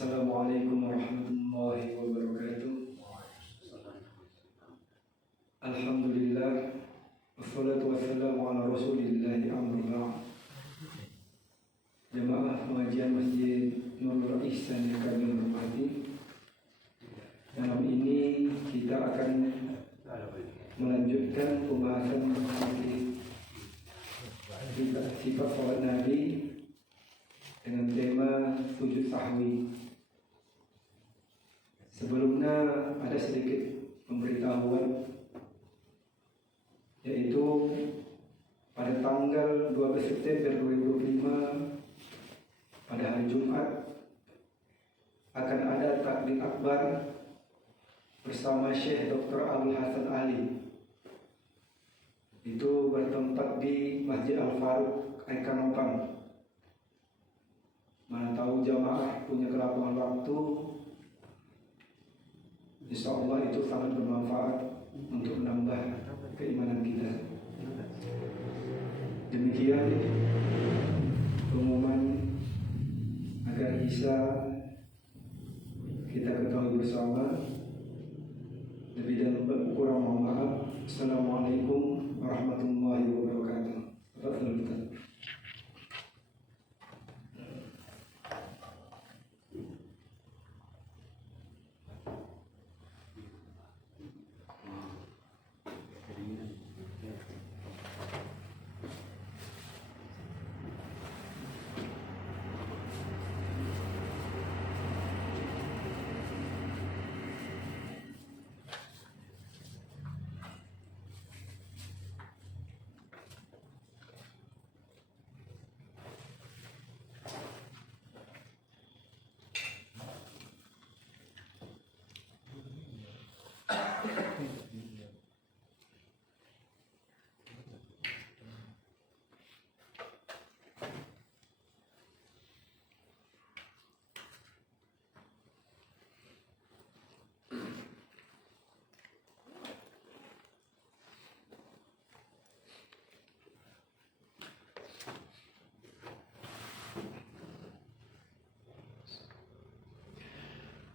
Assalamualaikum warahmatullahi wabarakatuh. Alhamdulillah, wassalatu wassalamu ala rasulillahi amma. Jemaah pengajian Masjid Nurul Ihsan yang kami hormati, malam ini kita akan melanjutkan pembahasan mengenai sifat salat Nabi dengan tema sujud sahwi. Sebelumnya ada sedikit pemberitahuan, yaitu pada tanggal 12 September 2025 pada hari Jumat akan ada takbir akbar bersama Syekh Dr. Abdul Hasan Ali. Itu bertempat di Masjid Al-Faruq Aikanopang. Mana tahu jamaah punya kelapangan waktu, insya Allah itu sangat bermanfaat untuk menambah keimanan kita. Demikian pengumuman agar bisa kita ketahui bersama. Lebih dan kurang mohon maaf. Assalamualaikum warahmatullahi wabarakatuh.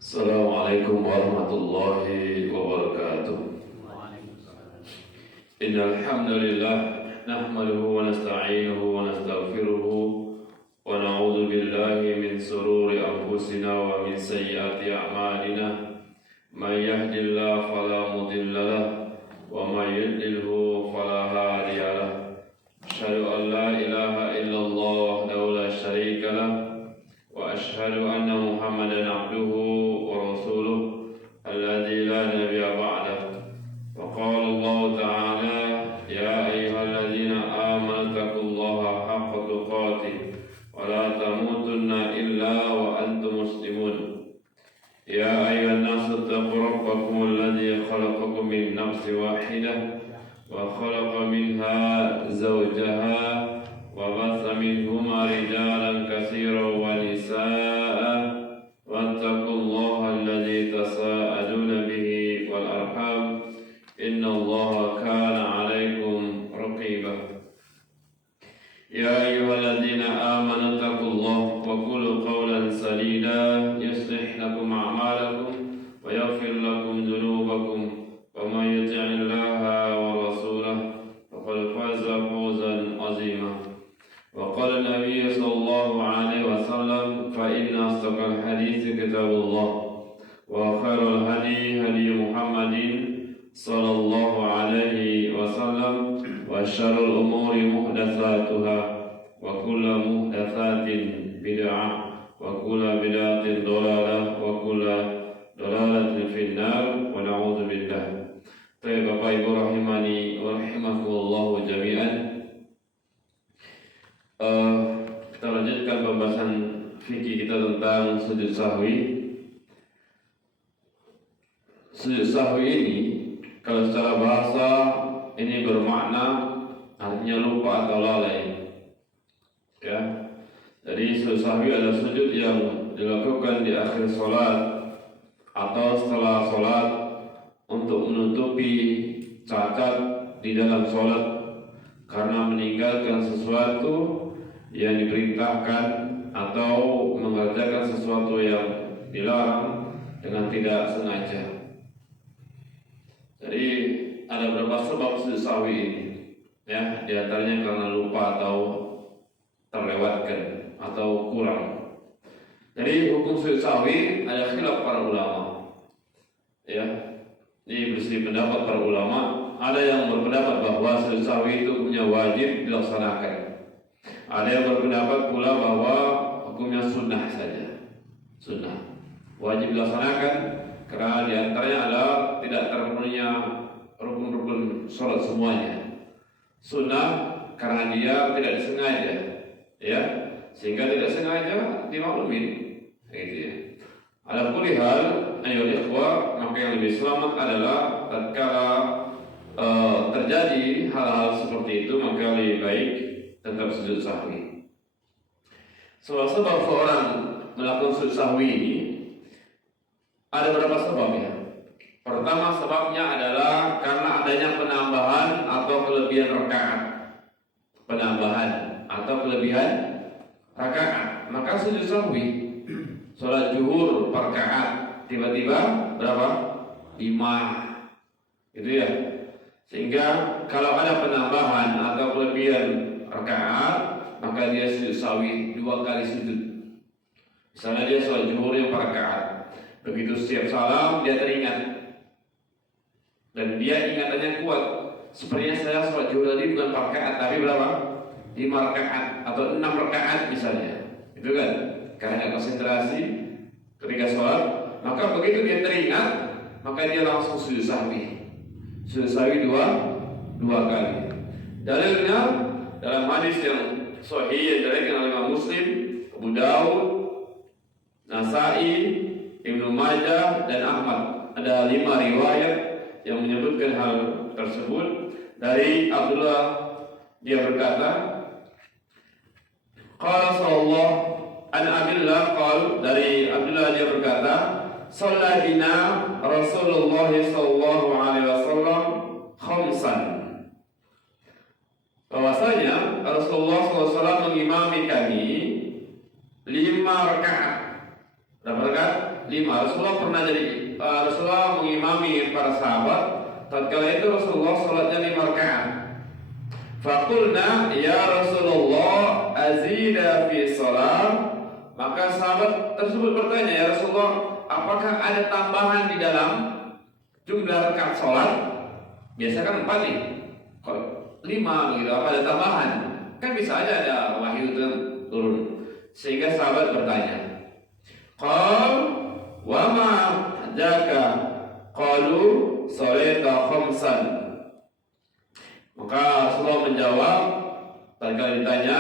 Assalamualaikum warahmatullahi wabarakatuh. Innal hamdalillah nahmaduhu wa nasta'inuhu wa nastaghfiruhu wa na'udzu billahi min shururi anfusina wa min sayyiati a'malina. May yahdihillahu fala mudilla lahu wa may yudlilhu fala hadiya lahu. Asyhadu an la ilaha illallah wahdahu la syarika lahu wa asyhadu anna Muhammadan abduhu الذي لا نبي بعده. وقال الله تعالى يا أيها الذين آمنوا اتقوا الله حق تقاته ولا تموتن إلا وأنتم مسلمون. يا أيها الناس اتقوا ربكم الذي خلقكم من نفس واحدة وخلق منها زوجها وبث منهما رجالا كثيرا ونساء واتقوا الله الذي تساءلون به والأرحام إن الله كان عليكم رقيبا. يا أيها الذين آمنوا اتقوا الله وقولوا قولا سديدا يصلح لكم أعمالكم ويغفر لكم ذنوبكم ومن يطع الله ورسوله فقد فاز فوزا عظيما. وقال النبي صلى الله عليه وسلم فإن أصدق الحديث كتاب الله وخير الهدي هدي محمد صلى الله عليه وسلم وشر الأمور محدثاتها وكل محدثات بدعة وكل بدعة ضلالة وكل ضلالة في النار ونعوذ بالله. طيب Bapak Ibu rahimani wa rahimakumullah jami'an. Kita lanjutkan pembahasan fikih kita tentang sujud sahwi. Sujud sahwi ini kalau secara bahasa ini bermakna artinya lupa atau lalai. Ya. Jadi sujud sahwi adalah sujud yang dilakukan di akhir salat atau setelah salat untuk menutupi cacat di dalam salat karena meninggalkan sesuatu yang diperintahkan atau mengerjakan sesuatu yang dilarang dengan tidak sengaja. Jadi ada beberapa sebab sujud sahwi ini, ya, di antaranya karena lupa atau terlewatkan atau kurang. Jadi hukum sujud sahwi ada khilaf para ulama, ya. Ini bersih pendapat para ulama. Ada yang berpendapat bahwa sujud sahwi itu hukumnya wajib dilaksanakan. Ada yang berpendapat pula bahwa hukumnya sunnah saja. Sunnah wajib dilaksanakan karena diantaranya adalah tidak terpenuhinya rukun-rukun sholat semuanya. Sunnah karena dia tidak disengaja, ya, sehingga tidak sengaja dimaklumin, gitu ya. Ada pun hal, ayo ikhwah, maka yang lebih selamat adalah tatkala terjadi hal-hal seperti itu, maka lebih baik tetap sujud sahwi. Sebab seorang melakukan sujud sahwi ini ada beberapa sebab, ya. Pertama sebabnya adalah karena adanya penambahan atau kelebihan rakaat. Penambahan atau kelebihan rakaat. Maka sujud sahwi, sholat zuhur per rakaat tiba-tiba berapa? 5. Gitu ya. Sehingga kalau ada penambahan atau kelebihan rakaat, maka dia sujud sahwi 2 kali sujud. Misalnya dia sholat zuhur yang per rakaat. Begitu setiap salam dia teringat dan dia ingatannya kuat. Sepertinya saya sholat zuhur tadi bukan 4 rakaat tapi berapa? 5 rakaat atau 6 rakaat misalnya. Itu kan? Karena konsentrasi ketika sholat. Maka begitu dia teringat, maka dia langsung sujud sahwi. Sujud sahwi 2 kali. Dalilnya dalam hadis yang sahih yang diriwayatkan oleh Imam Muslim, Abu Daud, Nasai, Ibnu Majah dan Ahmad. Ada 5 riwayat yang menyebutkan hal tersebut. Dari Abdullah, dia berkata, qala sallallahu an Abdullah qala, dari Abdullah dia berkata, shalla bina Rasulullah sallallahu alaihi wasallam khamsan. Bahwasanya Rasulullah SAW mengimami kami 5 rakaat. Berapa rakaat? 5. Rasulullah pernah jadi Rasulullah mengimami para sahabat. Tatkala itu Rasulullah salatnya 5 rakaat. Faqulna ya Rasulullah azida fi salat. Maka sahabat tersebut bertanya, ya Rasulullah, apakah ada tambahan di dalam jumlah rakaat salat? Biasa kan 4 nih. Kok 5 begitu? Apa ada tambahan? Kan bisa aja ada wahyu turun. Sehingga sahabat bertanya, qal wa ma jaka qalu salata khamsan. Maka Rasulullah menjawab, tatkala ditanya,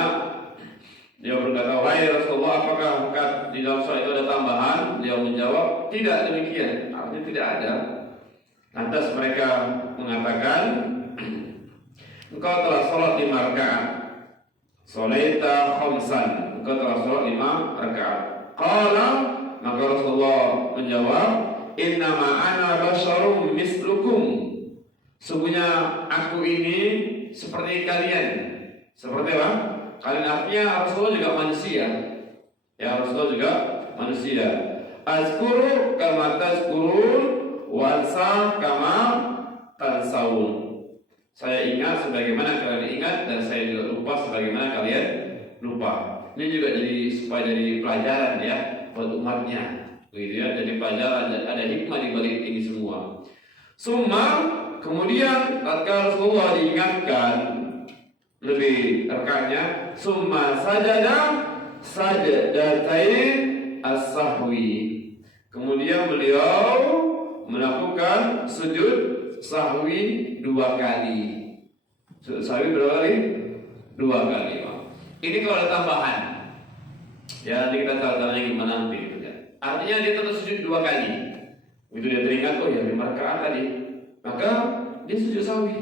dia berkata, wahai Rasulullah, apakah di dalam salat itu ada tambahan? Dia menjawab, tidak demikian. Artinya tidak ada. Lantas mereka mengatakan, engkau telah salat 5 rakaat. Salata khamsan. Engkau telah salat 5 rakaat. Qala, maka Rasulullah menjawab, innama ana basyarum mislukum. Sungguhnya aku ini seperti kalian. Seperti apa? Kalian artinya Rasulullah juga manusia. Ya, Rasulullah juga manusia. Azkuru kama tazkurun wa ansa kama tansawun. Saya ingat sebagaimana kalian ingat dan saya juga lupa sebagaimana kalian lupa. Ini juga jadi supaya jadi pelajaran ya buat umatnya, begitu ya. Jadi pelajaran, ada hikmah di balik ini semua. Summa, kemudian tatkala Rasulullah diingatkan lebih rekannya, summa sajadatain as-sahwi. Kemudian beliau melakukan sujud sahwi 2 kali. Sujud sahwi berapa kali? 2 kali. Ini kalau ada tambahan. Ya, nanti kita cara-caranya gimana nanti gitu ya. Artinya dia tetap sujud 2 kali. Begitu dia teringat, oh ya 5 rakaat tadi, maka dia sujud sahwi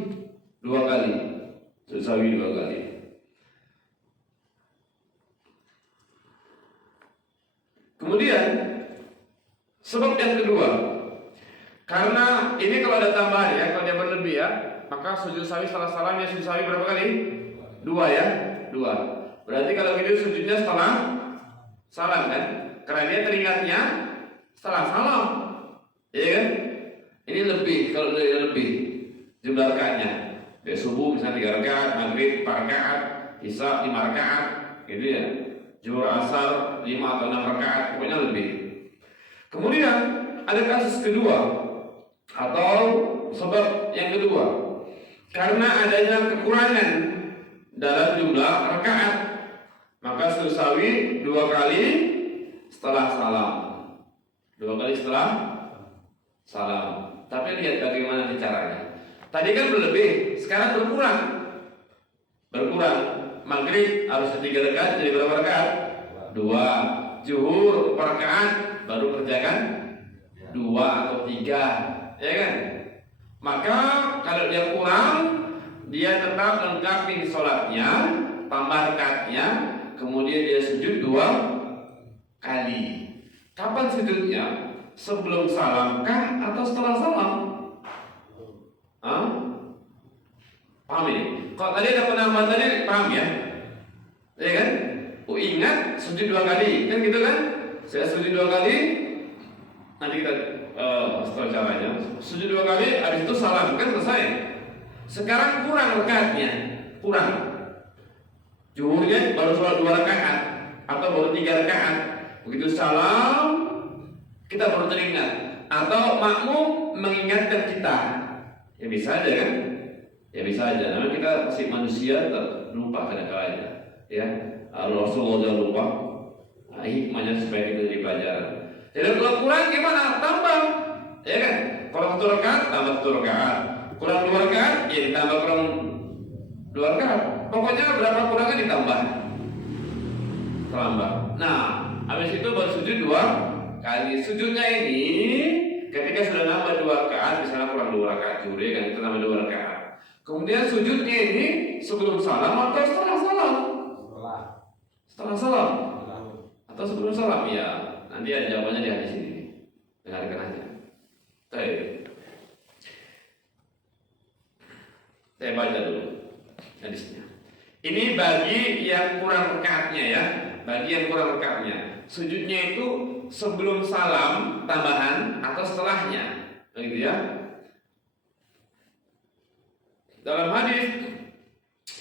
2 kali. Sujud sahwi 2 kali. Kemudian sebab yang kedua, karena ini kalau ada tambahan ya, kalau dia berlebih ya, maka sujud sahwi salah dia sujud sahwi berapa kali? 2 ya, 2. Berarti kalau gitu sujudnya setelah salam kan? Karena dia teringatnya setelah salam. Iya kan? Ini lebih, kalau lebih jumlah rakaatnya. Dari subuh misalnya 3 rakaat, maghrib 4 rakaat, isya 5 rakaat, gitu ya. Zuhur asar 5 atau 6 rakaat, pokoknya lebih. Kemudian ada kasus kedua atau sebab yang kedua, karena adanya kekurangan dalam jumlah rakaat, maka susawi 2 kali setelah salam. 2 kali setelah salam. Tapi lihat bagaimana caranya. Tadi kan berlebih, sekarang berkurang. Berkurang. Maghrib harus 3 rakaat, jadi berapa rakaat? 2. Zuhur 4 rakaat, baru kerjakan 2 atau 3, ya kan? Maka kalau dia kurang, dia tetap lengkapin sholatnya, tambah rakaatnya, kemudian dia sujud 2 kali. Kapan sujudnya? Sebelum salam kah atau setelah salam? Hah? Paham ini? Kalau tadi ada penambahan tadi, paham ya? Ya kan? Ingat sujud 2 kali, kan gitu kan? Saya sujud 2 kali, nanti kita setelah caranya sujud 2 kali, habis itu salam, kan selesai. Sekarang kurang rakaatnya, kurang. Zuhurnya baru sholat 2 rakaat atau baru 3 rakaat. Begitu salam, kita baru teringat, atau makmum mengingatkan kita. Ya bisa aja kan? Ya bisa aja. Namanya kita masih manusia, lupa kadang-kadang. Ya, Rasulullah jangan lupa. Nah, hikmahnya supaya kita jadi pelajaran. Jadi kalau kurang gimana? Tambah, ya kan? Kalau 1 rakaat tambah 1 rakaat. Kurang 2 rakaat, ya ditambah kurang 2 rakaat. Pokoknya berapa kurangnya ditambah. Tambah. Nah, habis itu baru sujud 2 kali. Sujudnya ini ketika sudah nambah 2 rakaat, misalnya kurang 2 rakaat zuhur, ya kan, itu nambah 2 rakaat. Kemudian sujudnya ini sebelum salam atau setelah salam? Setelah salam atau sebelum salam? Ya, nanti ada jawabannya di hadis ini. Dengarkan aja. Baik. Saya baca dulu hadisnya. Ini bagi yang kurang rakaatnya ya, bagi yang kurang rakaatnya. Sujudnya itu sebelum salam tambahan atau setelahnya, begitu ya. Dalam hadis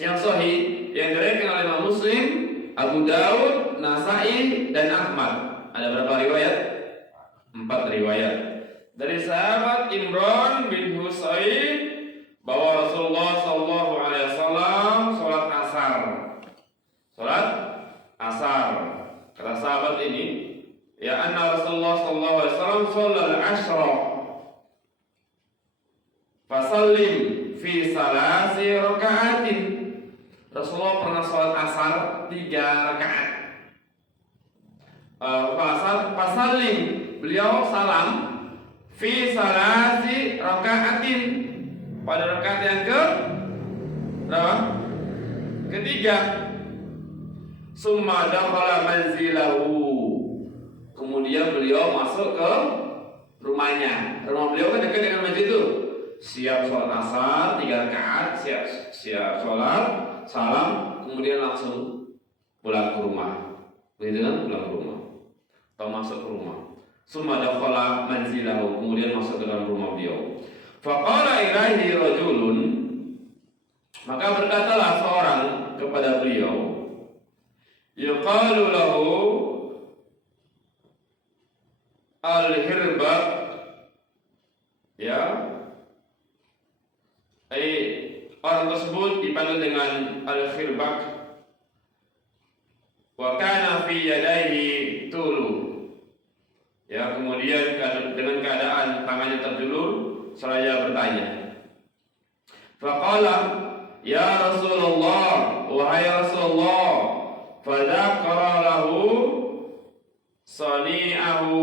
yang sahih yang diriwayatkan oleh Imam Muslim, Abu Daud, Nasai dan Ahmad. Ada berapa riwayat? 4 riwayat. Dari sahabat Imran bin Husain bahwa Rasulullah sallallahu alaihi wasallam salat asar. Salat asar. Kata sahabat ini, ya anna Rasulullah sallallahu alaihi wasallam shallal asra. Fasallim fi salasi raka'atin. Rasulullah pernah sholat asar 3 rakaat. Fasallim, beliau salam fi salasi raka'atin, pada rakaat yang ke berapa? Ketiga. Summa dakhala manzilahu. Kemudian beliau masuk ke rumahnya. Rumah beliau kan dekat dengan masjid itu. Siap sholat asar 3 rakaat, siap sholat, salam, kemudian langsung pulang ke rumah. Begitu kan? Pulang ke rumah atau masuk ke rumah. Summa dakhala manzilahu, kemudian masuk ke dalam rumah beliau. Faqala ilaihi rajulun, maka berkatalah seorang kepada beliau, yuqalu lahu al-hirbaq, ya, orang tersebut dipanggil dengan al-hirbaq. Wa kana fi yadayhi tulu, ya, kemudian dengan keadaan tangannya terjulur, seraya bertanya. Faqala, ya Rasulullah, wahai Rasulullah, fadzakara lahu sani'ahu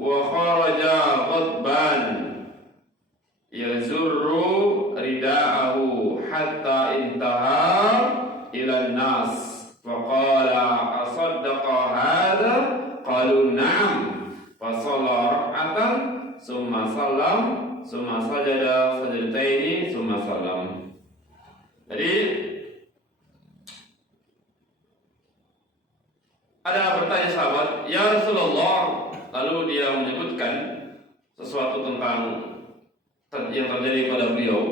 wa kharaja ghadban yazurru rida'ahu hatta intaha ila nas. Faqala asaddaqa hadha? Qalu na'am. Fasalla rak'atan summa sallam summa sajada sajadataini summa sallam. Jadi ada bertanya sahabat, ya Rasulullah, lalu Lalu dia menyebutkan sesuatu tentang yang terjadi pada beliau.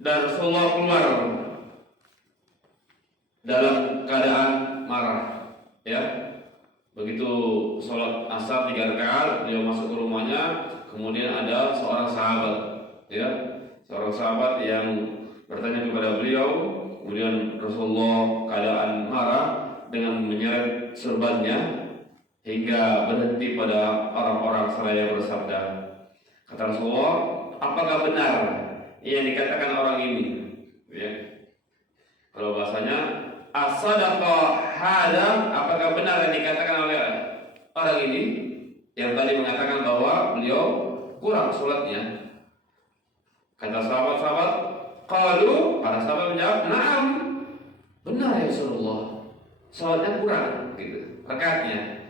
Dan Rasulullah keluar dalam keadaan marah, ya. Begitu sholat asar 3 rakaat, beliau masuk ke rumahnya. Kemudian ada seorang sahabat, ya, seorang sahabat yang bertanya kepada beliau. Kemudian Rasulullah keadaan marah dengan menyeret serbannya hingga berhenti pada orang-orang seraya bersabda. Kata Rasulullah, apakah benar yang dikatakan orang ini? Ya. Kalau bahasanya as-sadaqa hada, apakah benar yang dikatakan oleh orang ini yang tadi mengatakan bahwa beliau kurang sholatnya? Kata sahabat-sahabat, qalu, para sahabat menjawab, na'am, benar ya Rasulullah, sholatnya kurang, gitu, rakaatnya.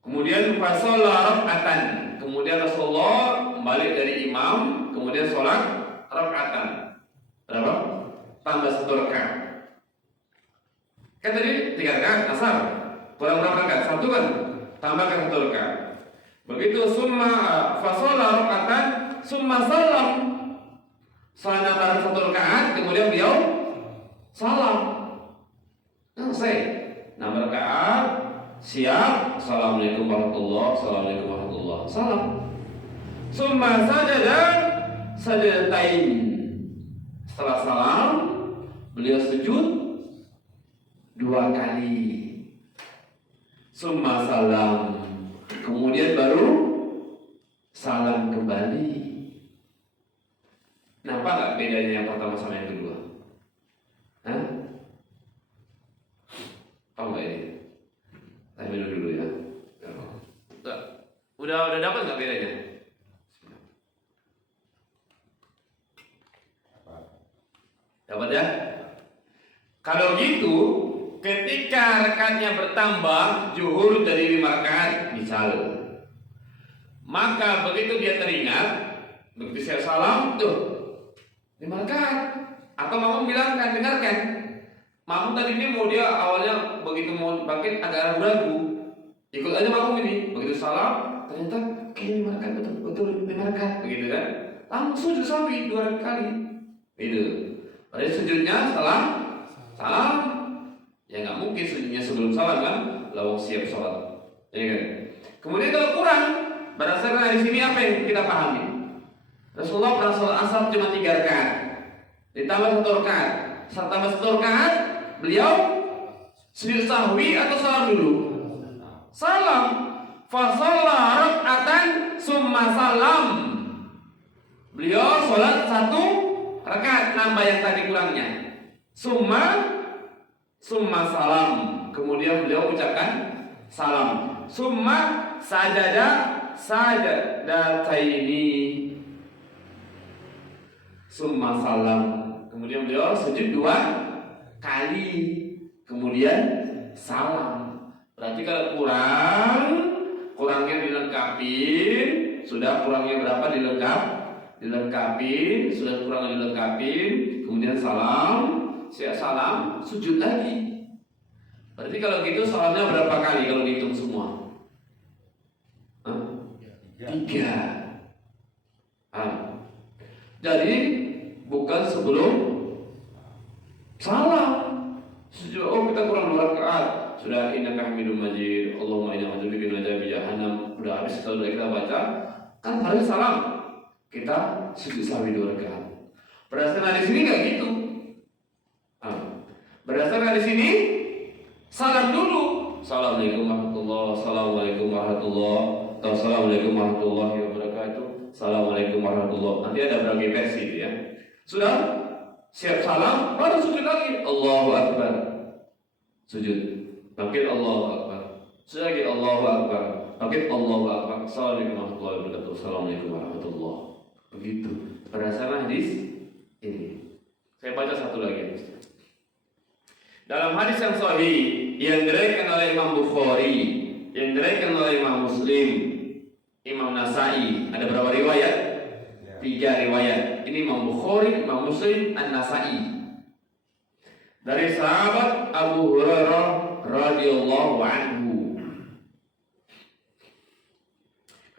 Kemudian fasalla rak'atan, kemudian Rasulullah balik dari imam, kemudian sholat rak'atan. Berapa? Tambah 1 rakaat. Kan tadi 3 rakaat asar, kurang berapa rakaat? 1 kan? Tambahkan 1 rakaat. Begitu summa fasalla rak'atan, summa salam. Salat nambah 1 rakaat, kemudian beliau salam. Selesai. Nambah rakaat, siap. Assalamualaikum warahmatullahi, assalamualaikum warahmatullahi, salam. Summa sajada sajdatain. Setelah salam, beliau sujud 2 kali. Summa salam. Kemudian baru salam kembali. Nampak nggak bedanya yang pertama sama yang kedua? Hah? Tahu nggak ini? Saya minum dulu ya. Udah dapat nggak bedanya? Dapat ya? Kalau gitu, ketika rakaatnya bertambah, zuhur dari 5 rakaat misal, maka begitu dia teringat, begitu saya salam, tuh 5 rakaat. Atau makmum bilang kan, dengarkan, makmum tadi ini mau dia awalnya begitu mau bangkit agak ragu-ragu, ikut aja makmum ini. Begitu salam, ternyata kayaknya 5 rakaat, betul 5 rakaat, begitu kan? Langsung sujud sawi 2 kali, gitu. Padahal sujudnya setelah salam, ya nggak mungkin sujudnya sebelum salam kan, lawang siap sholat, ya kan? Kemudian kalau kurang, berdasarkan dari sini apa yang kita pahami? Rasulullah pernah sholat asar cuma 3 rakaat, ditambah 1 rakaat, tambah 1 rakaat, beliau sujud sahwi atau salam dulu? Salam. Fasalla rak'atan summa salam. Beliau sholat 1 rakaat, nambah yang tadi kurangnya. Summa salam. Kemudian beliau ucapkan salam. Summa sajadataini. Summa salam. Kemudian beliau sujud 2 kali. Kemudian salam. Berarti kalau kurangnya dilengkapin. Sudah kurangnya berapa dilengkapin, sudah kurangnya dilengkapin. Kemudian salam, saya salam, sujud lagi. Berarti kalau gitu salamnya berapa kali kalau dihitung semua? 3. Jadi bukan sebelum salam sujud. Oh, kita kurang 2 rakaat. Sudah innaka hamidum majid. Allahumma inna a'udzubika min adzabi jahannam. Udah habis kalau kita baca, kan harus salam. Kita sujud sahwi 2 rakaat. Berdasarkan di sini nggak gitu. Berdasarkan di sini salam dulu. Assalamualaikum warahmatullahi, assalamualaikum warahmatullahi, assalamualaikum warahmatullahi wabarakatuh, assalamualaikum warahmatullahi. Nanti ada berbagai versi ya. Sudah siap salam, baru sujud lagi. Allahu akbar. Sujud. Bangkit Allahu akbar. Sujud lagi Allahu akbar. Bangkit Allahu akbar. Assalamualaikum warahmatullahi wabarakatuh. Assalamualaikum warahmatullahi. Begitu. Berdasarkan hadis ini. Saya baca satu lagi. Dalam hadis yang sahih yang diriwayatkan oleh Imam Bukhari, yang diriwayatkan oleh Imam Muslim, Imam Nasai, ada berapa riwayat? 3 riwayat. Ini Imam Bukhari, Imam Muslim, An-Nasai. Dari sahabat Abu Hurairah radhiyallahu anhu.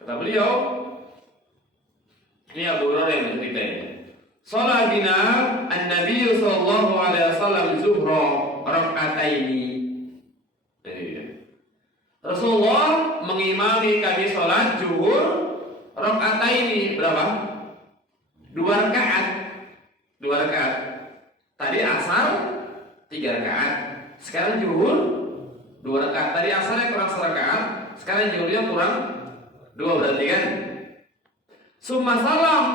Kata beliau, ini Abu Hurairah yang bercerita. Salat bina an-Nabi sallallahu alaihi wasallam zuhra rak'ataini. Rasulullah mengimami kami salat zuhur rak'ataini, berapa? 2 rakaat. 2 rakaat. Tadi asar 3 rakaat. Sekarang zuhur 2 rakaat. Tadi asarnya kurang 1 rakaat, sekarang zuhurnya kurang 2, berarti kan? Summa salam.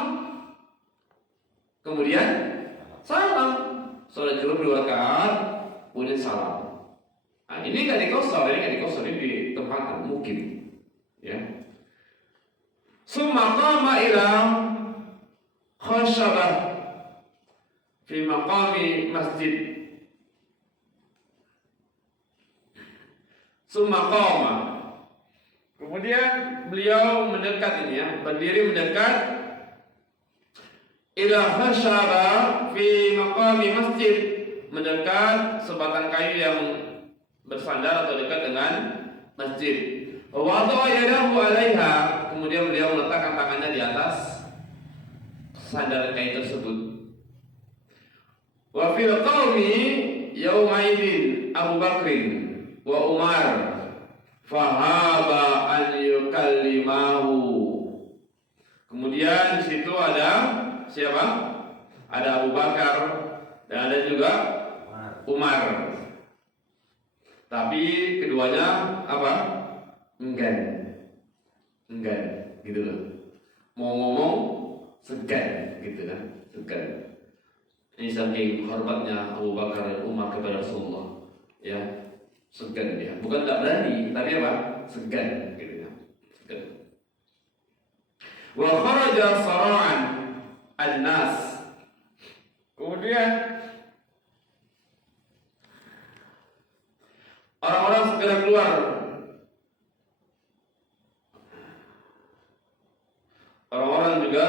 Kemudian salam. Salat zuhur 2 rakaat, kemudian salam. Nah, ini enggak dikosor, ini di tempat mungkin. Ya. Summa qama ila khashabah fi maqami masjid. Summa qama. Kemudian beliau mendekat ini ya, berdiri mendekat ila khashabah fi maqami masjid, mendekat sebatang kayu yang bersandar atau dekat dengan masjid. Wa wada'a yadahu 'alaiha, kemudian beliau meletakkan tangannya di atas sandar kayu tersebut. Wa fil qaumi yaumaidin Abu Bakrin wa Umar fahaba an yukallimahu. Kemudian di situ ada siapa? Ada Abu Bakar dan ada juga Umar. Tapi keduanya apa? Enggan gitu loh. Mau ngomong segan gitu kan, segan. Ini saking hormatnya Abu Bakar dan Umar kepada Rasulullah, ya, segan dia. Bukan tak berani, tapi apa? Segan gitu kan, segan. Wa kharaja sara'an an-nas. Kemudian orang-orang segera keluar. Orang-orang juga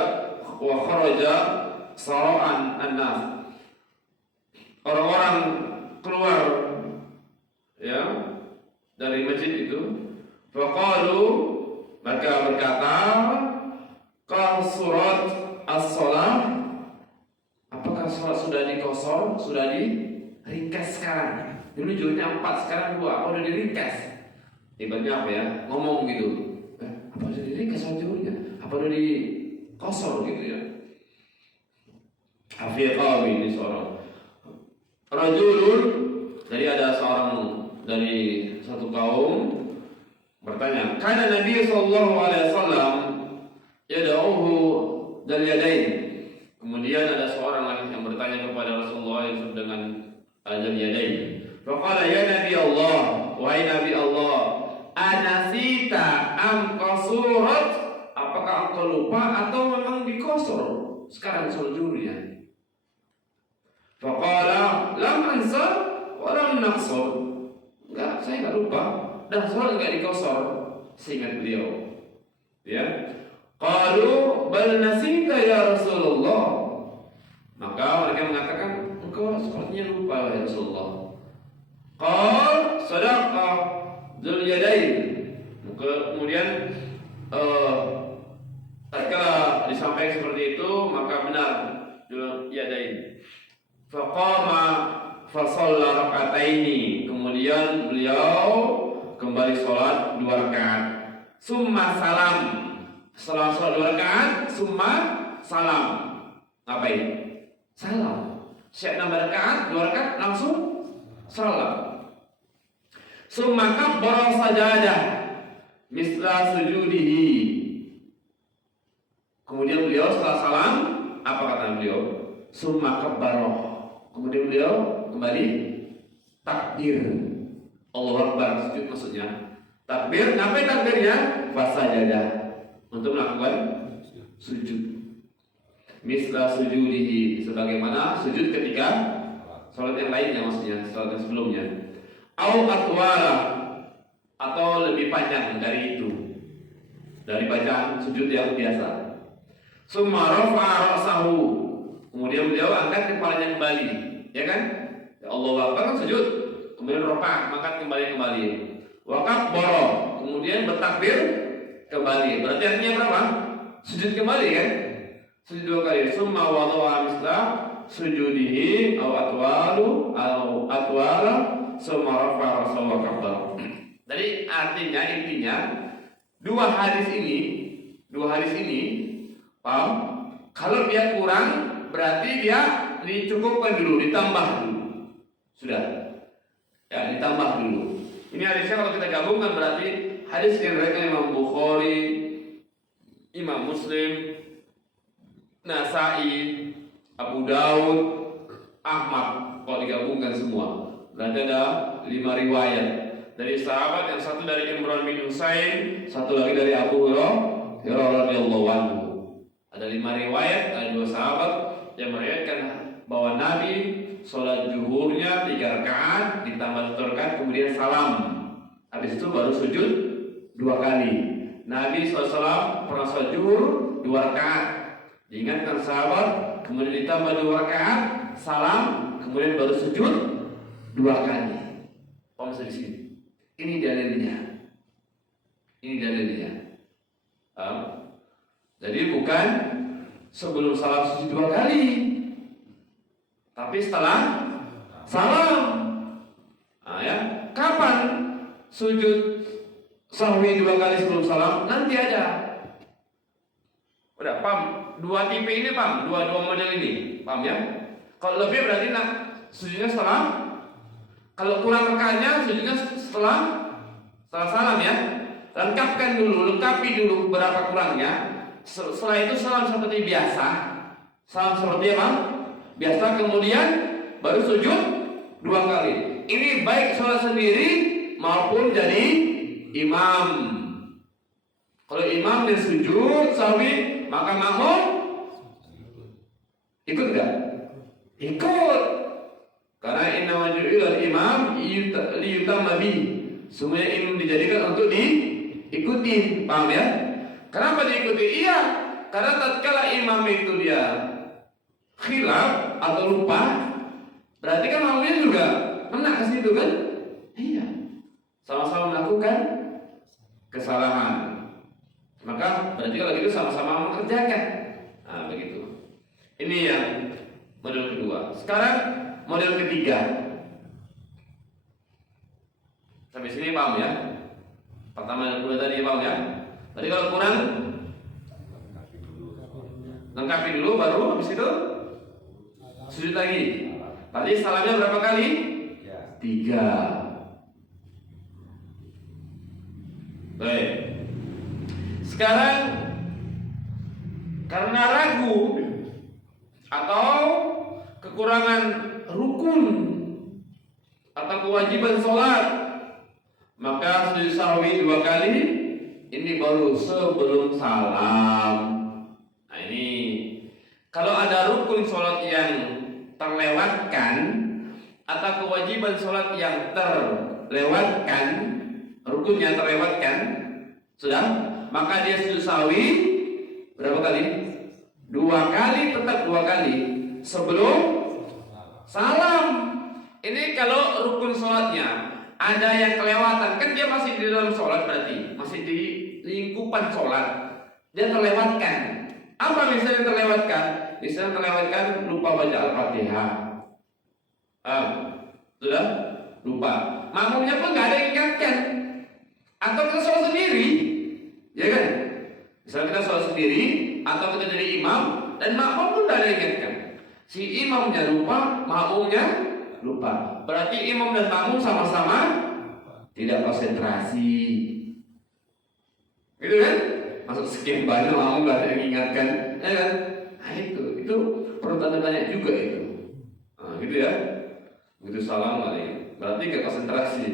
wa kharaja sara'an an-nas. Orang-orang keluar ya dari masjid itu. Faqalu, maka berkata, qasurat as-shalah. Apakah salat sudah dikosor, sudah diringkas sekarang? Dulu jumlahnya 4, sekarang 2. Apa udah diringkas? Ibaratnya apa ya? Ngomong gitu. Apa udah diringkas salat jumlahnya? Apa udah dikosor gitu ya? Afiqawi ini seorang rajulun, jadi ada seorang dari satu kaum bertanya, karena Nabi sallallahu alaihi wasallam yad'uhu dal yadain. Kemudian ada seorang lagi yang bertanya kepada Rasulullah yang dengan dal yadain. Faqala ya Nabi Allah, wahai Nabi Allah, anasita am qasurat? Apakah engkau lupa atau memang dikosor sekarang salat zuhurnya? Faqala lam ansa wa lam naqsur. Enggak, saya enggak lupa dan salat enggak dikosor, seingat beliau. Ya. Qalu bal nasita ya Rasulullah. Maka mereka mengatakan, engkau sepertinya lupa ya Rasulullah. Qal sadaqa dzul yadain. Kemudian tatkala disampaikan seperti itu, maka benar dzul yadain. Faqama fa shalla rak'ataini. Kemudian beliau kembali sholat 2 rakaat. Summa salam. Setelah sholat 2 rakaat, summa salam. Ngapain? Salam. Siap 6 rakaat, 2 rakaat langsung salam. Summa kabbara sajadah misla sujudihi. Kemudian beliau setelah salam, apa kata beliau? Summa kabbara. Kemudian beliau kembali takbir. Allahu Akbar, sujud maksudnya. Takbir, ngapain takbirnya? Fasajadah, untuk melakukan sujud. Misla sujudihi, sebagaimana sujud ketika salat yang lainnya, maksudnya salat yang sebelumnya. Au atwala, atau lebih panjang dari itu, dari bacaan sujud yang biasa. Summa rafa'a ra'sahu. Kemudian beliau angkat kepalanya kembali, ya kan? Ya Allahu Akbar kan sujud, kemudian rafa', angkat kembali. Wa kabbara, kemudian bertakbir kembali. Berarti artinya berapa? Sujud kembali kan? Sujud 2 kali. Summa wada'a misla sujudihi atwala summa rafa'a ra'sahu wa kabbara. Jadi artinya intinya dua hadis ini paham? Kalau dia kurang berarti dia dicukupkan dulu, ditambah dulu. Sudah. Ya, ditambah dulu. Ini hadisnya kalau kita gabungkan berarti hadis yang diriwayatkan Imam Bukhari, Imam Muslim, Nasa'i, Abu Daud, Ahmad, kalau digabungkan semua berarti ada 5 riwayat dari sahabat, yang satu dari Imran bin Husain, satu lagi dari Abu Hurairah radhiyallahu anhu. Ada 5 riwayat, ada 2 sahabat yang meriwayatkan bahwa Nabi sholat zuhurnya 3 rakaat ditambah 1 rakaat kemudian salam. Habis itu baru sujud 2 kali. Nabi SAW pernah sholat zuhur 2 rakaat, diingatkan sahabat, kemudian ditambah 2 rakaat, salam, kemudian baru sujud 2 kali. Paham di sini? Ini dalilnya. Jadi bukan sebelum salam sujud 2 kali, tapi setelah salam. Nah, ya, kapan sujud sahwi 2 kali sebelum salam? Nanti aja. Udah paham? 2 tipe ini paham? 2 model ini paham ya? Kalau lebih berarti sujudnya setelah. Kalau kurang rakaatnya sujudnya setelah salam ya. Lengkapi dulu berapa kurangnya. Setelah itu salam seperti biasa. Salam seperti apa? Biasa, kemudian baru sujud 2 kali. Ini baik sholat sendiri maupun jadi imam. Kalau imam dia sujud sahwi, maka makmum ikut enggak? Ikut. Karena inna wajibul imam liyutamma bihi. Semuanya imam dijadikan untuk diikuti. Paham ya? Kenapa diikuti? Iya, karena tatkala imam itu dia khilaf atau lupa, berarti kan makmumnya juga kena ke situ kan? Iya. Sama-sama melakukan kesalahan. Maka berarti kalau gitu sama-sama mengerjakan. Nah, begitu. Ini yang model kedua. Sekarang model ketiga. Sampai sini paham ya? Pertama dan kedua tadi paham ya? Tadi kalau kurang lengkapi dulu, baru habis itu sujud lagi. Tadi salamnya berapa kali? 3. Baik. Sekarang karena ragu atau kekurangan rukun atau kewajiban sholat, maka sujud sahwi 2 kali. Ini baru sebelum salam. Nah ini, kalau ada rukun sholat yang terlewatkan atau kewajiban sholat yang terlewatkan, rukunnya terlewatkan, sudah, maka dia sujud sahwi berapa kali? 2 kali, tetap 2 kali sebelum salam. Ini kalau rukun sholatnya ada yang kelewatan, kan dia masih di dalam sholat, berarti masih di lingkupan sholat, dia terlewatkan. Apa misalnya terlewatkan? Misalnya terlewatkan lupa baca Al-Fatihah, sudah lupa, makmumnya pun nggak ada yang ingatkan, atau kita sholat sendiri, ya kan? Misalnya kita sholat sendiri, atau kita jadi imam dan makmum pun nggak ada yang ingatkan. Si imamnya lupa, makmumnya lupa. Berarti imam dan makmum sama-sama tidak konsentrasi. Gitu kan? Masuk sekian banyak makmum gak ada yang ingatkan, ya kan? Nah itu perlu tanda tanya juga itu. Nah, gitu ya. Begitu salam kali, berarti gak konsentrasi.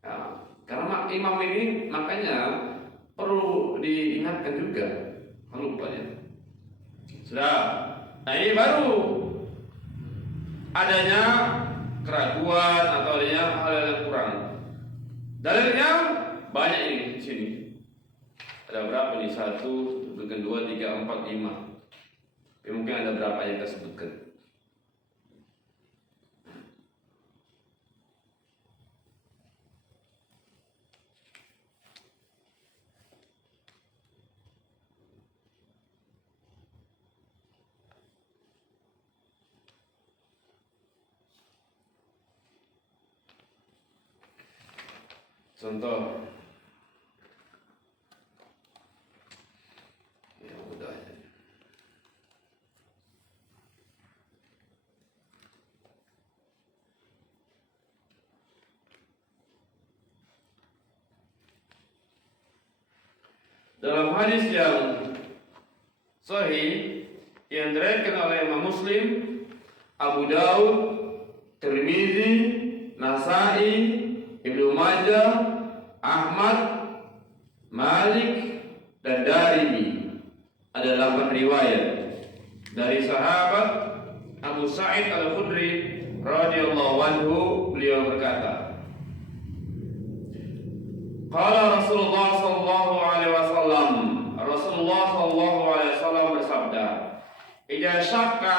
Nah, karena imam ini makanya perlu diingatkan juga. Kalau lupa ya. Sudah. Nah ini baru adanya keraguan atau adanya hal yang kurang. Dalilnya banyak ini di sini. Ada berapa nih? 1, 2, 3, 4, 5. Ya, mungkin ada berapa yang kita sebutkan. Contoh yang mudah aja. Dalam hadis yang sahih yang diriwayatkan oleh Imam Muslim, Abu Daud, Tirmizi, Nasai, Ibnu Majah, Ahmad, Malik, dan Darimi. Ada 8 riwayat dari sahabat Abu Sa'id Al-Khudri radhiyallahu anhu. Beliau berkata, qala Rasulullah sallallahu alaihi wasallam, Rasulullah sallallahu alaihi wasallam bersabda, "Idza syakka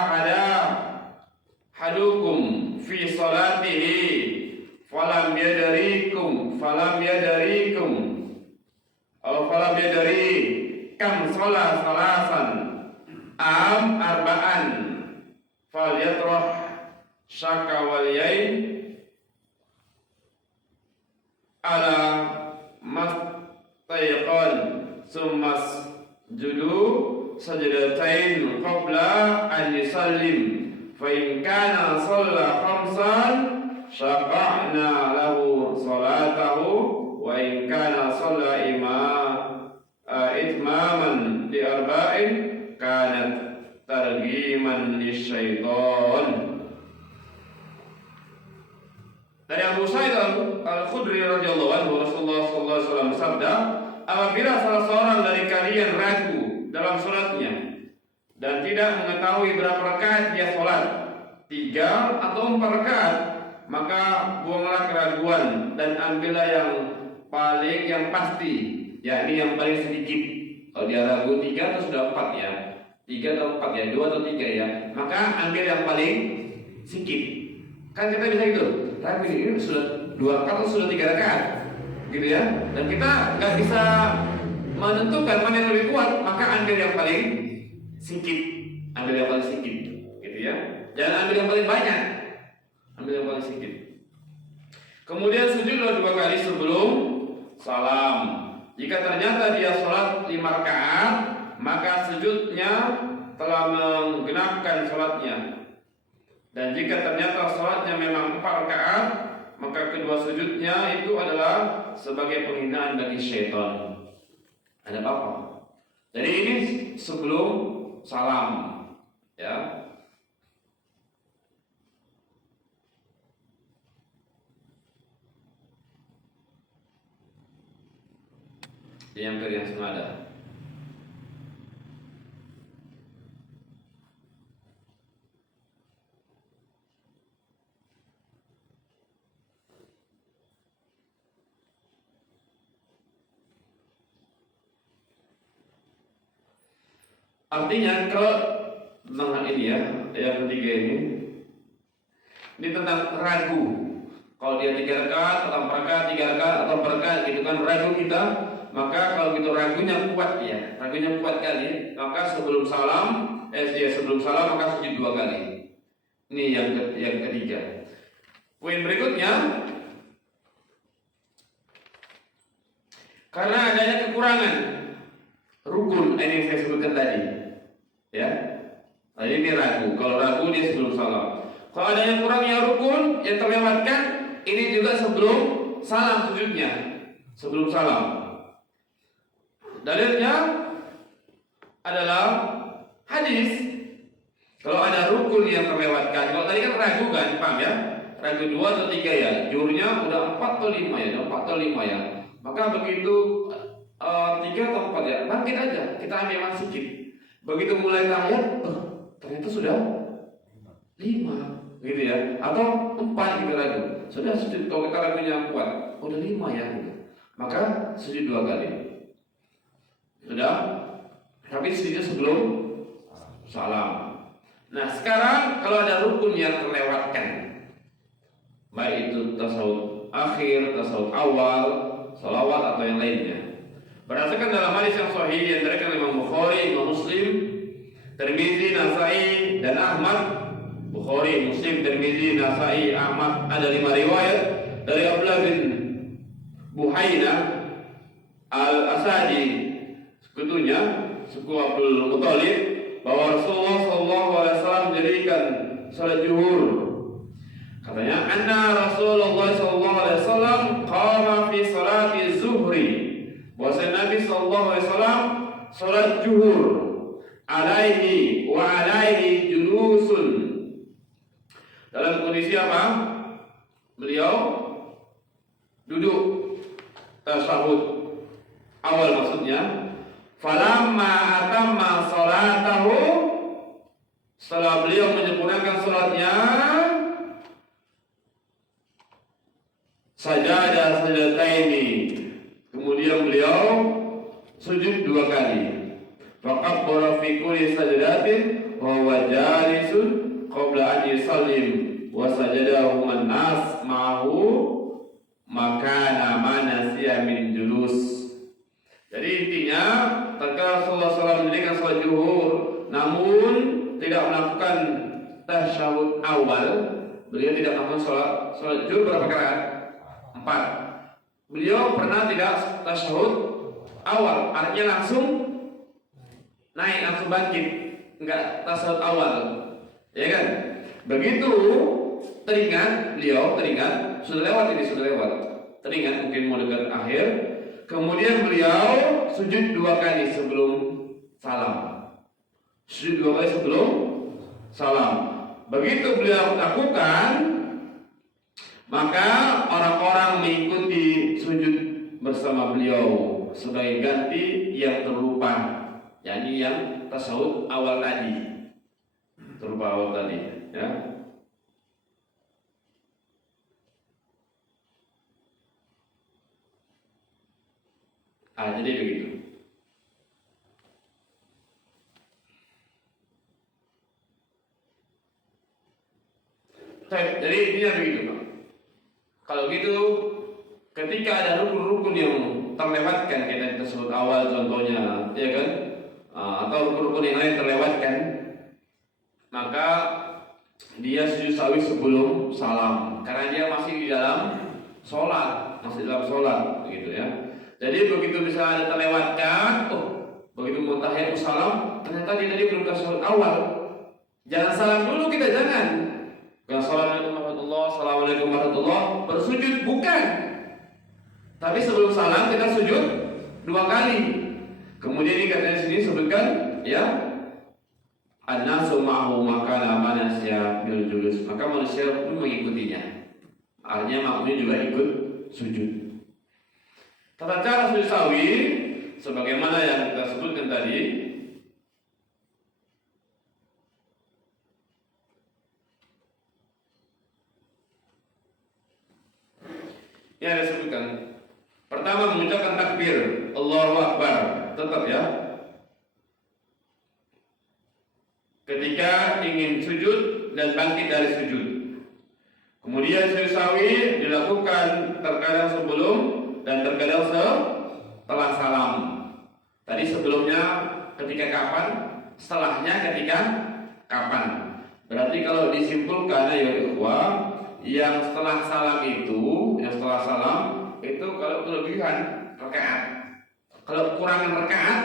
hadukum fi salatihi falam yadari kam sholat salasan am arba'an falyatrah syakka waliyain ala mastayqan summas judu sajdatain qabla an yusallim fa in kana shalla khamsan syaqa'na lahu salatahu wa in kana shalla itmaman li arba'in kanat targhiman lisyaitan." Dari Abu Sa'id Al-Khudri radhiyallahu anhu, Rasulullah sallallahu alaihi wasallam bersabda, apabila salah seorang dari kalian ragu dalam salatnya dan tidak mengetahui berapa rakaat dia salat, 3 atau 4 rakaat, maka buanglah keraguan dan ambillah yang pasti, yakni yang paling sedikit. Kalau dia ragu 3 atau sudah 4 ya, 3 atau 4 ya, 2 atau 3 ya, maka ambil yang paling sedikit. Kan kita bisa gitu, tapi ini sudah 2 rakaat atau sudah 3 rakaat, gitu ya. Dan kita nggak bisa menentukan mana yang lebih kuat, maka ambil yang paling sedikit, gitu ya. Jangan ambil yang paling banyak, ambil yang paling sedikit. Kemudian sujudlah 2 kali sebelum salam. Jika ternyata dia sholat 5 rakaat, maka sujudnya telah menggenapkan sholatnya. Dan jika ternyata sholatnya memang 4 rakaat, maka kedua sujudnya itu adalah sebagai penghinaan bagi syaitan. Ada apa? Jadi ini sebelum salam, ya. Yang yang senada. Artinya kalau tentang ini ya, yang ketiga ini tentang ragu. Kalau dia 3 rakaat atau 4 rakaat, 3 rakaat atau 4 rakaat, gitu kan ragu kita. Maka kalau gitu ragunya kuat ya, ragunya kuat kali, maka sebelum salam maka sujud 2 kali. Ini yang ketiga. Poin berikutnya, karena adanya kekurangan rukun ini yang saya sebutkan tadi, ya. Nah, ini ragu. Kalau ragu dia sebelum salam. Kalau ada yang kurangnya rukun yang terlewatkan, ini juga sebelum salam sujudnya, sebelum salam. Dalilnya adalah hadis. Kalau ada rukun yang terlewatkan, kalau tadi kan ragu kan, paham ya? Ragu 2 atau 3 ya, jurnya udah 4 atau 5 ya, 4 atau 5 ya. Maka begitu 3 atau 4 ya, bangkit aja, kita ambil yang sedikit. Begitu mulai tahiyat, ternyata sudah 5, gitu ya, atau 4 gitu ragu. Sudah sujud, kalau kita ragunya kuat, udah 5 ya, gitu. Maka sujud 2 kali. Sudah, tapi sujudnya sebelum salam. Nah sekarang kalau ada rukun yang terlewatkan, baik itu tasawuf akhir, tasawuf awal, salawat atau yang lainnya, berdasarkan dalam hadis yang sahih yang diriwayatkan Imam Bukhari, Imam Muslim, Tirmizi, Nasai dan Ahmad. Bukhari, Muslim, Tirmizi, Nasai, Ahmad, ada 5 riwayat dari Abdullah bin Buhaina Al-Asadi, sekutunya suku Abdul Muthalib, bahwa Rasulullah SAW mendirikan salat zuhur. Katanya, anna Rasulullah SAW qama fi salati zuhri, bahwa Nabi SAW salat zuhur, alaihi wa alaihi julusun, dalam kondisi apa? Beliau duduk tasyahud awal, maksudnya falamma atamma salatahu, setelah beliau menyempurnakan salatnya, sajada sajadaini, kemudian beliau sujud 2 kali. Faqabbara fi kulli sajadatin wa huwa jalisun qabla an yusallim wa sajadahu an-nas ma'ahu makana manasiya min julus. Jadi intinya, tatkala Rasulullah SAW mendirikan salat zuhur namun tidak melakukan tasyahud awal, beliau tidak melakukan salat zuhur berapa rakaat? 4. Beliau pernah tidak tasyahud awal, artinya langsung naik, langsung bangkit, enggak tasyahud awal, ya kan? Begitu teringat, beliau teringat sudah lewat, teringat mungkin mau dekat akhir, kemudian beliau sujud 2 kali sebelum salam. Sujud 2 kali sebelum salam. Begitu beliau lakukan, maka orang-orang mengikuti sujud bersama beliau sebagai ganti yang terlupa, yakni yang tasyahud awal tadi, terlupa awal tadi, ya. Jadi begitu. Jadi intinya begitu, Pak. Kalau gitu, ketika ada rukun-rukun yang terlewatkan, kita sebut awal contohnya, ya kan? Atau rukun-rukun yang lain terlewatkan, maka dia sujud sahwi sebelum salam, karena dia masih di dalam sholat, begitu ya. Jadi begitu misalnya ada terlewatkan, begitu mau tahiyat salam, ternyata dia tadi belum tasyahud awal, jangan salam dulu, kita jangan. Assalamualaikum warahmatullahi, bersujud, bukan. Tapi sebelum salam kita sujud 2 kali. Kemudian ini katanya sini sebutkan, ya, an-nasu ma'hu makana manasya bil julus, maka manusia pun mengikutinya. Artinya makmumnya juga ikut sujud. Tata cara sujud sahwi sebagaimana yang kita sebutkan tadi, yang ada sebutkan. Pertama, mengucapkan takbir Allahu Akbar, tetap ya. Ketika ingin sujud dan bangkit dari sujud. Kemudian sujud sahwi dilakukan terkadang sebelum dan terkadang setelah salam. Tadi sebelumnya ketika kapan, setelahnya ketika kapan. Berarti kalau disimpulkan ya ikhwah, yang setelah salam itu, kalau kelebihan rakaat, kalau kekurangan rakaat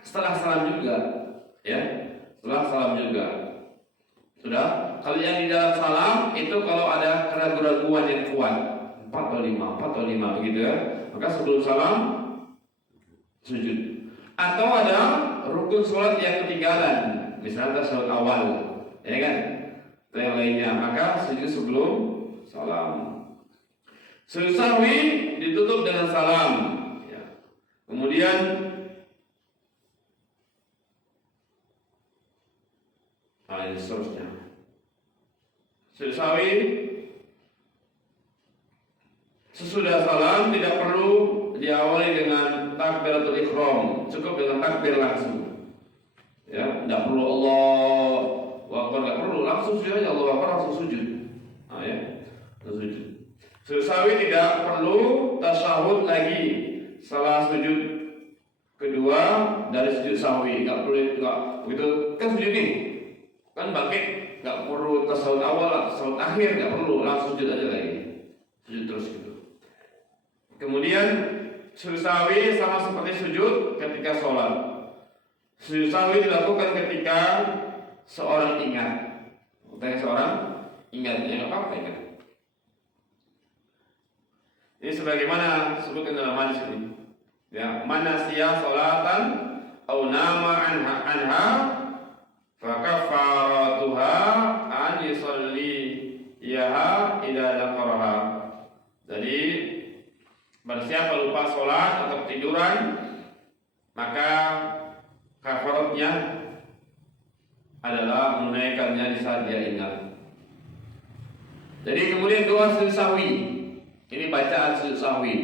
setelah salam juga, ya, setelah salam juga. Sudah. Kalau yang di dalam salam itu kalau ada keraguan-keraguan yang kuat, 4 atau 5 begitu ya, maka sebelum salam sujud. Atau ada rukun sholat yang ketinggalan, misalnya sholat awal, ya kan, atau yang lainnya, maka sujud sebelum salam. Sujud sahwi ditutup dengan salam, ya. Kemudian ini seterusnya. Sujud sahwi sesudah salam tidak perlu diawali dengan takbiratul ihram, cukup dengan takbir langsung. Ya, tidak perlu Allahu Akbar, tidak perlu, langsung sujud aja, Allahu Akbar langsung sujud. Ya, sujud. Sujud sahwi tidak perlu tasyahud lagi setelah sujud kedua dari sujud sahwi, tidak perlu, begitu kan sujud nih, kan bangkit, nggak perlu tasyahud awal, tasyahud akhir nggak perlu, langsung sujud aja lagi, sujud terus gitu. Kemudian sujud sahwi sama seperti sujud ketika sholat. Sujud sahwi dilakukan ketika seorang ingat. Ketika seorang ingat, ya nggak apa-apa ingat. Ini sebagaimana disebutkan dalam hadis ini. Ya, mana siya sholatan au nama anha fa kafaratuha an yusalli yaha idza dzakaraha. Jadi barang siapa lupa sholat atau ketiduran, maka kafaratnya adalah menunaikannya di saat dia ingat. Jadi kemudian doa sujud sahwi. Ini bacaan sujud sahwi.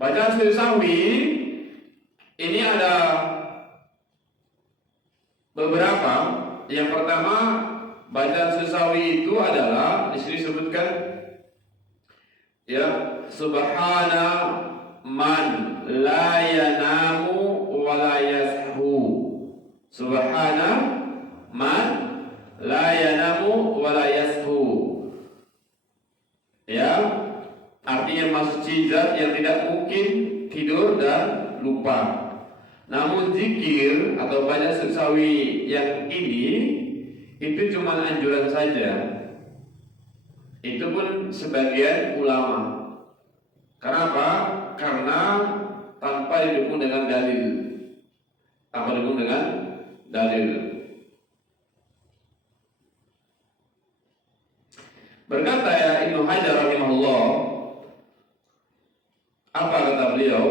Bacaan sujud sahwi ini ada beberapa. Yang pertama, bacaan sujud sahwi itu adalah di sini disebutkan ya, subhana man la yanamu wa la yashu. Subhana man la yanamu wa la yashu. Ya, artinya maksud zat yang tidak mungkin tidur dan lupa. Namun zikir atau baca sujud sahwi yang ini itu cuma anjuran saja. Itu pun sebagian ulama. Kenapa? Karena tanpa didukung dengan dalil. Tanpa didukung dengan dalil. Berkata ya Ibnu Hajar rahimahullah, apa kata beliau?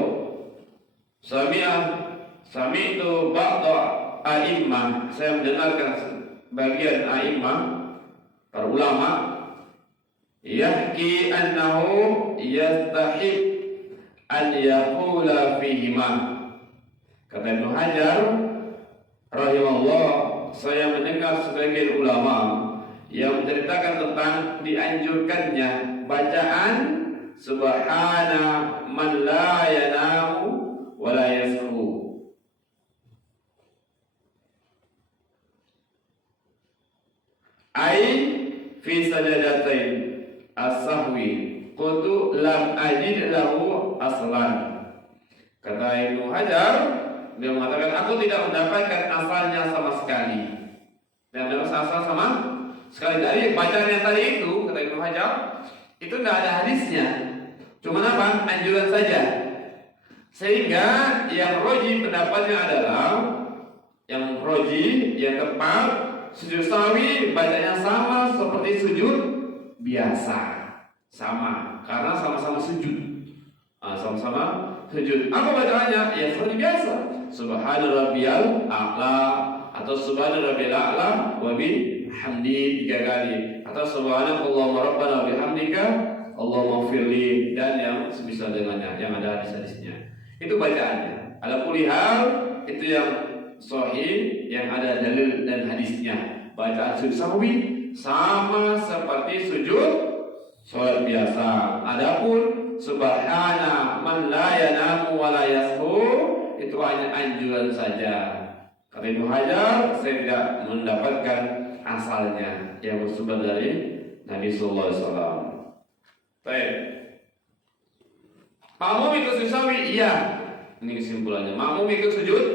Sami itu ba'da a'immah, saya mendengarkan bagian a'immah, para ulama, yahki annahu yastahib an yaqula fihima. Kata Ibnu Hajar rahimahullah, saya mendengar sebagian ulama yang menceritakan tentang dianjurkannya bacaan subhana man la yanamu wa la yashu. Ai fi sajadatain as-sahwi qultu lam ajid lahu aslan. Kata Ibnu Hajar, dia mengatakan aku tidak mendapatkan asalnya sama sekali. Dan ada asal sama sekali dari bacaan yang tadi itu, kata Ibnu Hajar, itu tidak ada hadisnya. Cuma apa? Anjuran saja. Sehingga yang roji pendapatnya adalah, yang roji, yang tepat, sujud sahwi bacanya sama seperti sujud biasa. Sama, karena sama-sama sujud. Sama-sama sujud. Apa bacaannya? Ya seperti biasa. Subhana rabbiyal a'la atau subhana rabbiyal a'la wa bihamdi 3 kali atau subhanakallahumma rabbana wa bihamdika Allahumma firli dan yang semisal dengannya yang ada hadis-hadisnya. Itu bacaannya. Ada kulihal itu yang sahih yang ada dalil dan hadisnya. Bacaan sujud sahwi sama seperti sujud salat biasa. Adapun subhana man la yanamu wa la yashu itu hanya anjuran saja. Kata Ibnu Hajar, saya tidak mendapatkan asalnya yang bersumber dari Nabi sallallahu alaihi wasallam. Baik. Makmum ikut sujud sahwi? Iya. Ini kesimpulannya. Makmum ikut sujud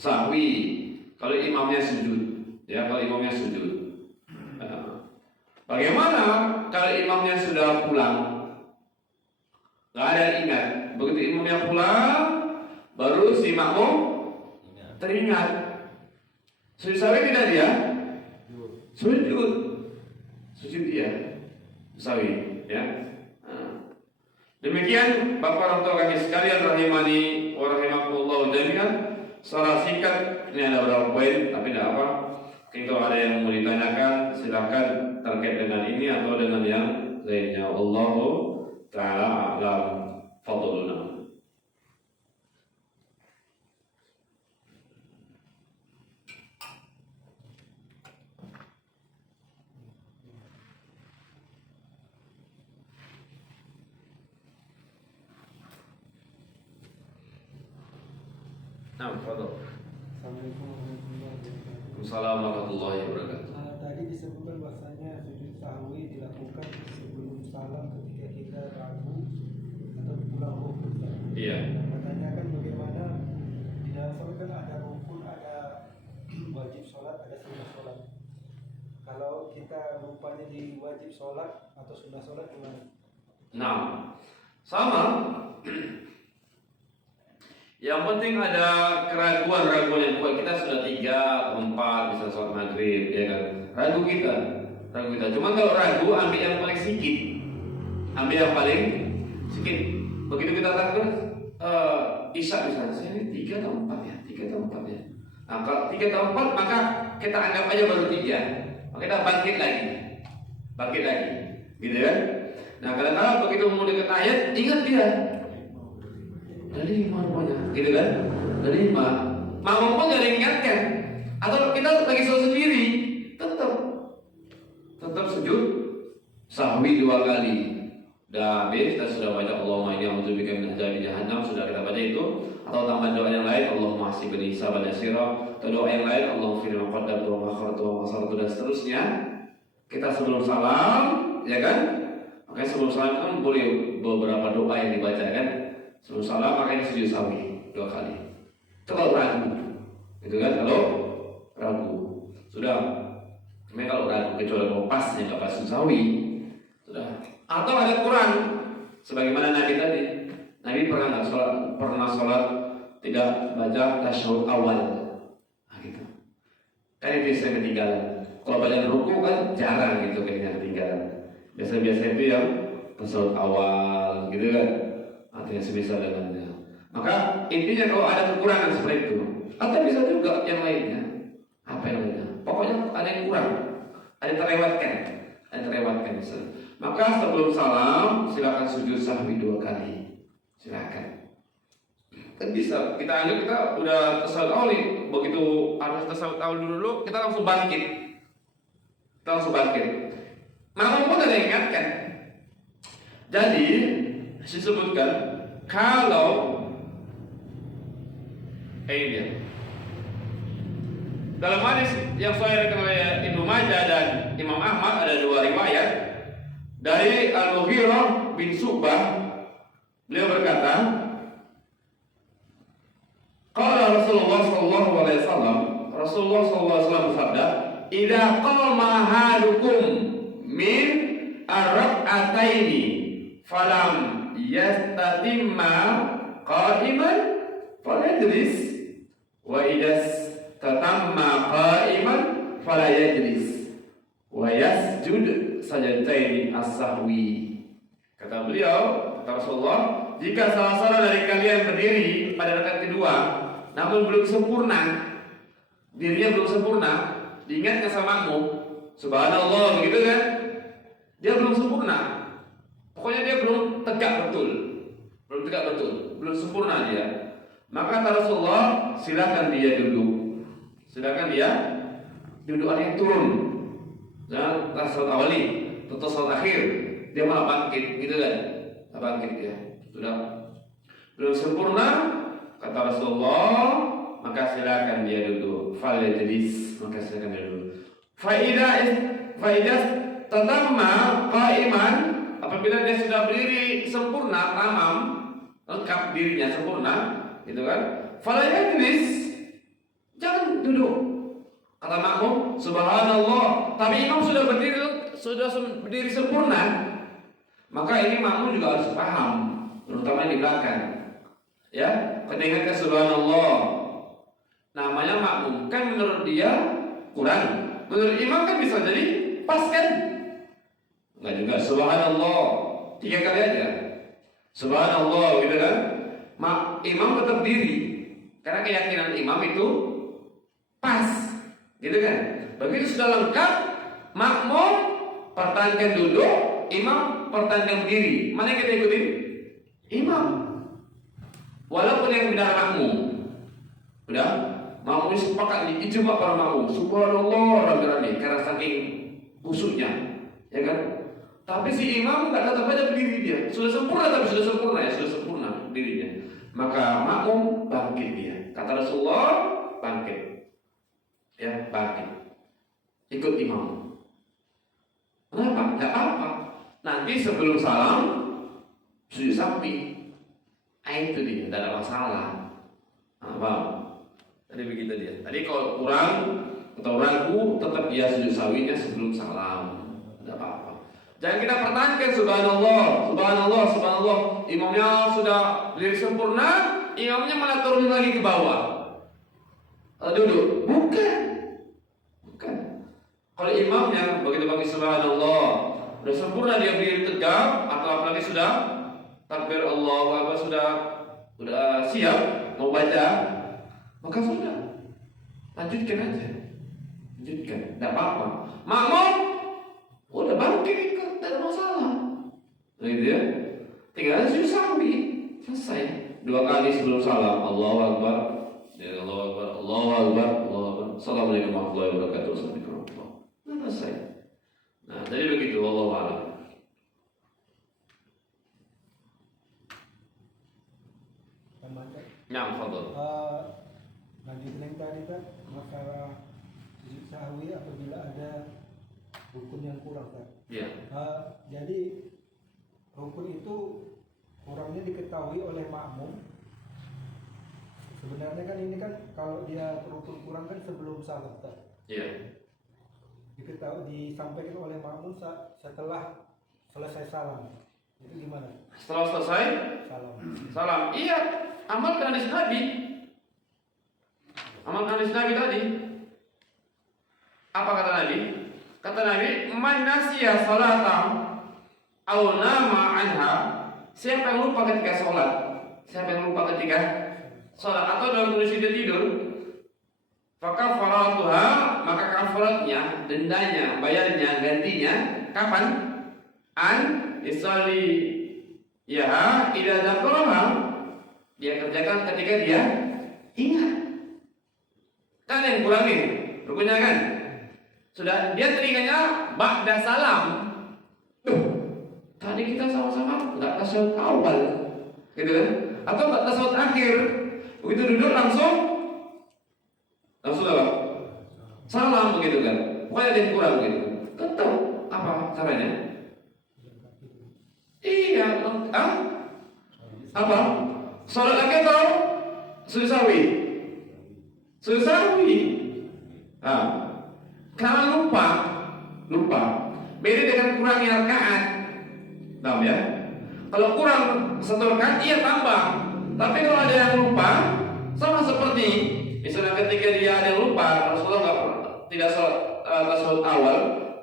sahwi kalau imamnya sujud. Ya, kalau imamnya sujud. Bagaimana kalau imamnya sudah pulang? Gak ada ingat. Begitu imamnya pulang, baru si makmum teringat. Sujud sahwi tidak dia? Sujud dia. Sahwi, ya. Demikian Bapak orang tua kami sekalian rahimani wa rahimakumullah jami'an. Secara singkat ini ada beberapa poin tapi tidak apa. Kalau ada yang mau ditanyakan silakan terkait dengan ini atau dengan yang lainnya. Allahu ta'ala a'lam. Fadluna. Nah, fadl. Assalamualaikum warahmatullahi wabarakatuh. Waalaikumsalam warahmatullahi wabarakatuh. Tadi disebutkan bahwasanya sujud sahwi dilakukan sebelum salam ketika kita ragu atau Rabu. Iya. Katanya kan bagaimana di dalam sholat kan ada rukun, ada wajib sholat, ada sunnah sholat. Kalau kita lupanya di wajib sholat atau sunnah sholat gimana? Nah, sama. Yang penting ada keraguan-raguan yang buat kita sudah 3, 4 bisa sholat maghrib, ya kan? Ragu kita. Cuma kalau ragu ambil yang paling sedikit, Begitu kita takbir, isya misalnya, saya ini 3 atau 4 ya, 3 atau 4 ya. Nah kalau 3 atau 4 maka kita anggap aja baru 3. Maka kita bangkit lagi, gitu kan? Nah kadang-kadang begitu mau deket ayat, ingat dia. Dari 5 rupanya, gitu kan? Dari 5. Makmum pun gak diingatkan. Atau kita lagi sholat sendiri, tetap sujud sahwi 2 kali. Dah habis, kita sudah baca Allahumma inni a'udzubika min adzabi jahannam, sudah kita baca itu. Atau tambah doa yang lain, Allahumma hasibni hisaban yasira. Atau doa yang lain, Allahumma fir ma qaddamtu wa ma akhartu wa ma asrartu, dan seterusnya. Kita sebelum salam, ya kan? Makanya sebelum salam kan boleh beberapa doa yang dibaca kan. Sebelum salam makanya sujud sahwi 2 kali. Itu kalau ragu, gitu kan? Kalau ragu, sudah. Memang kalau ragu kecuali mau pasnya nggak pas sujud sahwi, sudah. Atau ada kurang, sebagaimana Nabi tadi. Nabi pernah sholat tidak baca tasyahud awal, nah, gitu. Kan itu yang ketinggalan. Kalau baca ruku kan jarang gitu kayaknya ketinggalan. Biasa itu yang tasyahud awal, gitu kan. Artinya sebisa dengannya. Maka intinya kalau ada kekurangan seperti itu, atau bisa juga yang lainnya. Apa yang lainnya? Pokoknya ada yang kurang, ada yang terlewatkan misalnya. Maka sebelum salam silakan sujud sahwi 2 kali. Silakan. Kan bisa kita anggap kita udah tasawuf awal nih. Begitu harus tasawuf awal dulu, kita langsung bangkit. Makmum pun ada ingatkan. Jadi disebutkan kalau ini dia. Dalam hadis yang sahih oleh Ibnu Majah dan Imam Ahmad ada 2 riwayat. Dari Al-Mughirah bin Syu'bah, beliau berkata, qala Rasulullah sallallahu alaihi wasallam bersabda, "Idza qama ahadukum min ar-rak'ataini falam yastatimma qa'iman falyajlis wa idza tatamma qa'iman falyajlis wa yasjud sajadaini as-sahwi." Kata beliau, kata Rasulullah, jika salah seorang dari kalian berdiri pada rakaat kedua namun belum sempurna, dirinya belum sempurna, diingatkan sama makmum, subhanallah gitu kan, dia belum sempurna, pokoknya dia belum tegak betul, belum sempurna dia. Maka kata Rasulullah, silakan dia duduk artinya turun. Jangan tasawuf awali, tasawuf akhir dia malah bangkit, gitu kan? Bangkit dia, sudah belum sempurna, kata Rasulullah, maka silakan dia duduk. Falyajlis, maka silakan dia duduk. Faidah tatamma qa'iman, apabila dia sudah berdiri sempurna, tamam, lengkap dirinya sempurna, gitu kan? Falyajlis, jangan duduk. Kata makmum, subhanallah, tapi imam sudah berdiri sempurna. Maka ini makmum juga harus paham, terutama di belakang. Ya, ketika subhanallah, namanya makmum kan menurut dia kurang, menurut imam kan bisa jadi pas kan? Enggak juga, subhanallah 3 kali aja, subhanallah gitu kan? Imam tetap diri, karena keyakinan imam itu pas. Gitu kan? Begitu sudah lengkap, makmum pertahankan duduk, imam pertahankan berdiri. Mana yang kita ikutin? Imam. Walaupun yang benar makmum. Udah? Makmum sepakat nih, ijma para makmum. Subhanallah rame-rame karena saking khusyuknya. Ya kan? Tapi si imam enggak tetap aja berdiri dia. Sudah sempurna dirinya. Maka makmum bangkit dia. Kata Rasulullah, bangkit. Ya, bangkit. Ikut imam. Kenapa? Enggak apa-apa. Nanti sebelum salam sujud sahwi. Itu dia, tidak ada masalah. Paham? Tadi begitu dia. Tadi kalau kurang atau ragu, tetap dia sujud sahwinya sebelum salam. Tidak apa-apa. Jangan kita pertahankan subhanallah, subhanallah, subhanallah. Imamnya sudah berdiri sempurna, imamnya malah turun lagi ke bawah. Duduk. Bukan. Kalau imamnya begitu bagi subhanallah, sudah sempurna dia berdiri tegak, atau apalagi sudah takbir Allahu Akbar, sudah siap mau baca, maka sudah lanjutkan aja. Lanjutkan, tidak apa-apa. Makmum udah bangkit ikut, tidak ada masalah. Gitu ya. Tinggal sujud sahwi, selesai. 2 kali sebelum salam, Allahu Akbar, Allahu Akbar, Allahu Akbar, Allahu Akbar. Assalamualaikum warahmatullahi wabarakatuh. Selesai. Nah, jadi begitu, wallahu a'lam. Nah, fadhil. Lanjutin yang tadi kan masalah sujud sahwi apabila ada rukun yang kurang kan. Iya. Jadi rukun itu kurangnya diketahui oleh makmum. Sebenarnya kan ini kan kalau dia rukun kurang kan sebelum salam kan. Iya. Diketahui disampaikan oleh makmum setelah selesai salam. Itu gimana? Setelah selesai salam. Iya, amalkan hadis Nabi. Amalkan hadis Nabi tadi. Apa kata Nabi? Kata Nabi, "Man nasiya salatan aw nama anha." Siapa yang lupa ketika sholat? Siapa yang lupa ketika sholat atau dalam kondisi dia tidur? Maka faratuha, maka kafaratnya, dendanya, bayarnya, gantinya kapan? An isali ya idza dzakaraha, dia kerjakan ketika dia ingat. Kan yang kurangin rukunnya kan? Sudah dia teringatnya ba'da salam. Tadi kita sama-sama enggak tasawuf awal. Gitu kan? Atau enggak tasawuf akhir. Begitu duduk langsung apa? Salam begitu kan? Pokoknya ada yang kurang gitu. Tahu apa caranya? Iya, apa? Sholat lagi atau sujud sahwi? Sujud sahwi. Karena lupa. Beda dengan kurangnya rakaat. Tahu ya? Kalau kurang 1 rakaat, iya tambah. Tapi kalau ada yang lupa, sama seperti misalnya ketika dia ada yang lupa, Rasulullah tidak sholat awal,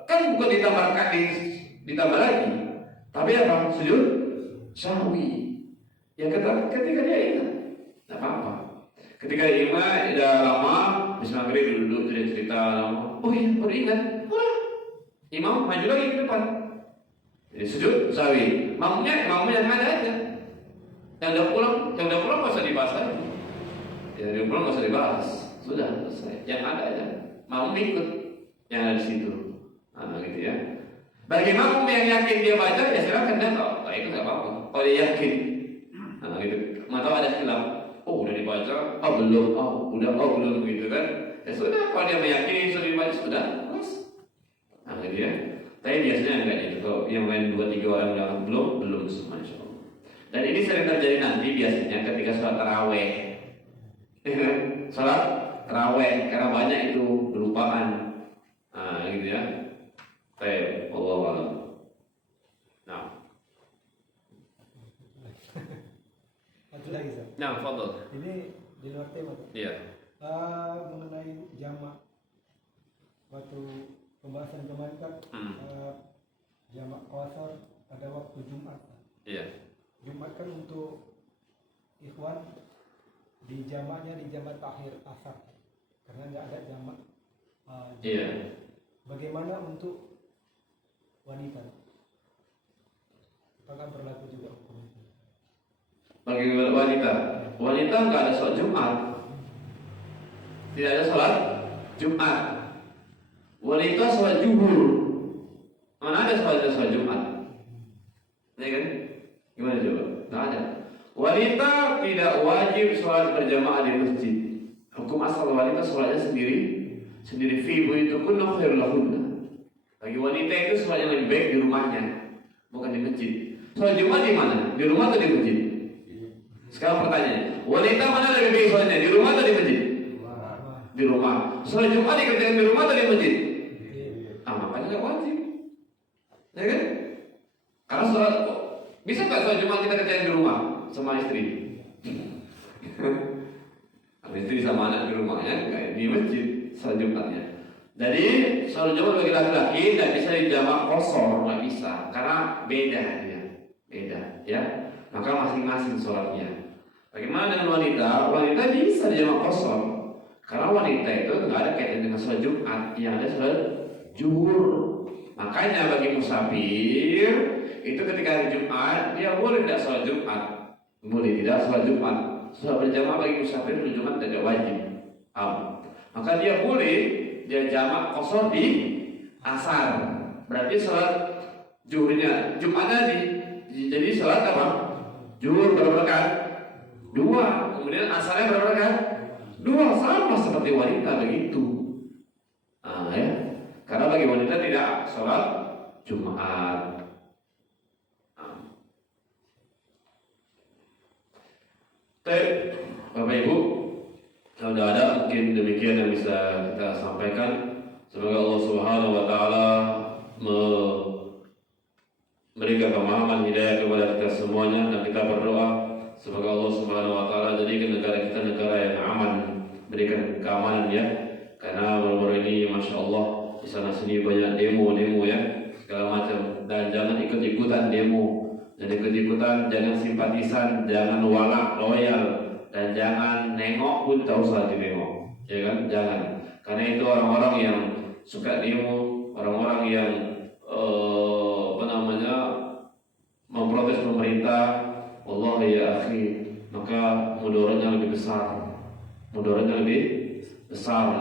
kan bukan ditambah lagi, tapi apa? Sujud sahwi. Ya ketika dia ingat, tidak apa-apa. Ketika dia ingat, sudah lama, habis maghrib duduk cerita lama. Oh iya, baru ingat. Imam maju lagi ke depan. Jadi sujud sahwi. Makmumnya yang ada aja. Yang udah pulang nggak usah dibahas lagi. Ya, dia pulang nggak usah dibahas. Sudah selesai. Yang ada aja. Makmum ikut yang ada di situ. Gitu ya. Bagi makmum yang yakin dia baca, ya silakan dia tahu. Nah, itu nggak apa-apa. Kalau dia yakin, gitu. Maka ada khilaf. Oh, udah dibaca. Oh, belum. Oh, udah. Oh, belum gitu kan. Ya sudah. Kalau dia meyakini sudah dibaca, sudah. Terus. Gitu ya. Tapi biasanya enggak gitu. Kalau yang lain 2-3 orang bilang belum semua insya Allah. Dan ini sering terjadi nanti biasanya ketika sholat taraweh. Sholat taraweh karena banyak itu kelupaan. Gitu ya. Baik, Allah alam. Nah. Satu lagi Sir. Nah, fadhil. Ini di luar tema. Iya. Mengenai jamak. Waktu pembahasan kemarin kan jamak qasar pada waktu Jumat. Iya. Jumat kan untuk ikhwan di jamaknya di jamak takhir asar karena nggak ada jamak. Iya. Bagaimana untuk wanita? Apakah berlaku juga hukum itu? Bagi wanita nggak ada sholat Jumat. Tidak ada sholat Jumat. Wanita sholat zuhur. Mana ada sholat Jumat? Ya kan? Gimana coba? Nggak ada. Wanita tidak wajib sholat berjamaah di masjid. Hukum asal wanita sholatnya sendiri. Fi buyutikunna khairul lahunna. Bagi wanita itu sholat yang lebih baik di rumahnya, bukan di masjid. Sholat Jumat di mana? Di rumah atau di masjid? Sekarang pertanyaan, wanita mana lebih baik sholatnya, di rumah atau di masjid? Di rumah. Sholat Jumat dikerjakan di rumah atau di masjid? Makanya nggak wajib, ya kan? Karena sholat, bisa nggak sholat Jumat kita kerjakan di rumah sama istri? Istri sama anak di rumahnya, kayak di masjid sholat Jumatnya. Jadi sholat Jumat bagi laki-laki tidak bisa dijamak kosor, nggak bisa, karena beda dia, beda, ya. Maka masing-masing sholatnya. Bagaimana dengan wanita? Wanita bisa dijamak kosor, karena wanita itu nggak ada kaitan dengan sholat Jumat, yang ada sholat zuhur. Makanya bagi musafir itu ketika hari Jumat dia boleh tidak sholat Jumat, boleh tidak sholat Jumat. Sholat berjamaah bagi musafir di Jumat tidak wajib. Maka dia boleh dia jamak kosor di asar. Berarti sholat zuhurnya Jumat tadi jadi sholat apa? Zuhur berapa rakaat? 2. Kemudian asarnya berapa rakaat? 2. Sama seperti wanita begitu. Ya. Karena bagi wanita tidak sholat Jumat. Bapak Ibu, kalau tidak ada mungkin demikian yang bisa kita sampaikan. Semoga Allah Subhanahu Wa Taala memberikan pemahaman hidayah kepada kita semuanya, dan kita berdoa semoga Allah Subhanahu Wa Taala jadikan negara kita negara yang aman, berikan keamanan ya. Karena baru-baru ini Masya Allah di sana sini banyak demo ya, segala macam, dan jangan ikut-ikutan demo. Dan ikut-ikutan, jangan simpatisan, jangan walak, loyal, dan jangan nengok pun tak usah dinengok, ya kan? Jangan, karena itu orang-orang yang suka demo, orang-orang yang memprotes pemerintah, Allah ya akhi, maka mudaratnya lebih besar,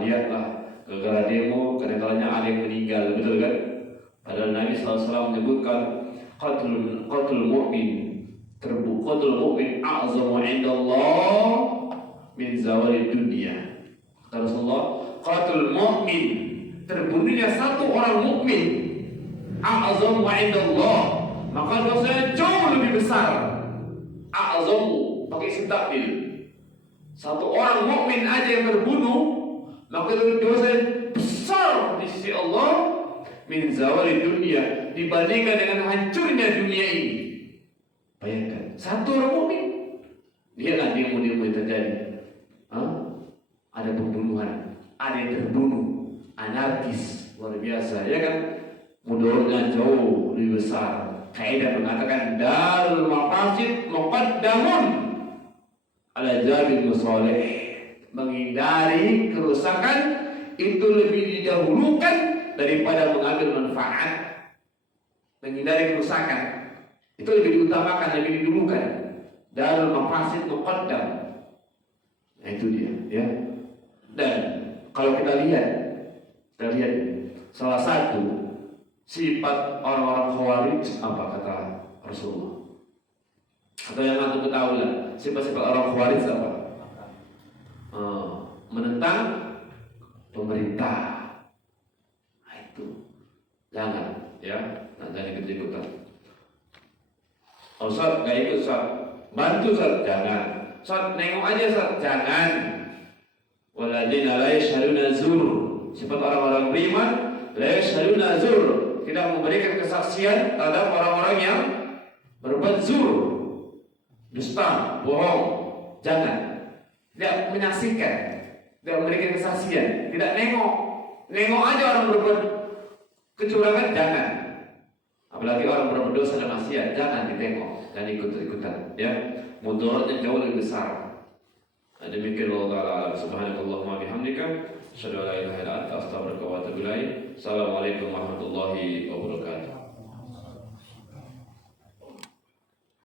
Lihatlah, gara-gara demo, kadang-kadang ada yang meninggal, betul kan? Padahal Nabi SAW menyebutkan qatlul mu'min a'zamu 'inda Allah min zawali dunia. Kata Rasulullah, qatlul mu'min, terbunuhnya satu orang mukmin, a'zamu 'inda Allah, maka dosanya jauh lebih besar. A'zamu pakai isim takdil. Satu orang mukmin aja yang terbunuh, maka dosanya besar di sisi Allah min zawali dunia, dibandingkan dengan hancurnya dunia ini. Bayangkan, satu orang mukmin, dia nggak demo-demo yang terjadi. Ada pembunuhan, ada yang terbunuh, anarkis, luar biasa, ya kan? Mudaratnya jauh lebih besar. Kaidah mengatakan darul mafasid muqaddamun ala jalbil masalih, menghindari kerusakan itu lebih didahulukan daripada mengambil manfaat. Menghindari kerusakan itu lebih diutamakan, lebih didulukan. Darul mafasid muqaddam. Nah itu dia, ya. Dan kalau kita lihat salah satu sifat orang-orang Khawarij apa kata Rasulullah? Atau yang antum ketahui lah, sifat-sifat orang Khawarij apa? Menentang pemerintah. Nah itu jangan, ya, jangan ikut-ikutan. Ustaz gak ikut, Ustaz bantu, Ustaz jangan, Ustaz nengok aja, Ustaz jangan. Waladina la yashhaduna zur, sifat orang-orang beriman, la yashhaduna zur, tidak memberikan kesaksian terhadap orang-orang yang berbuat zur, dusta, bohong. Jangan. Tidak menyaksikan, tidak memberikan kesaksian, tidak nengok aja orang berbuat kecurangan, jangan. Apalagi orang berbuat dosa dan maksiat, jangan ditengok dan ikut-ikutan, ya. Mudaratnya jauh lebih besar. Demikian Allah Ta'ala. Subhanakallahumma bihamdika, asyhadu an la ilaha illa anta, astaghfiruka wa atubu ilaik. Assalamualaikum warahmatullahi wabarakatuh.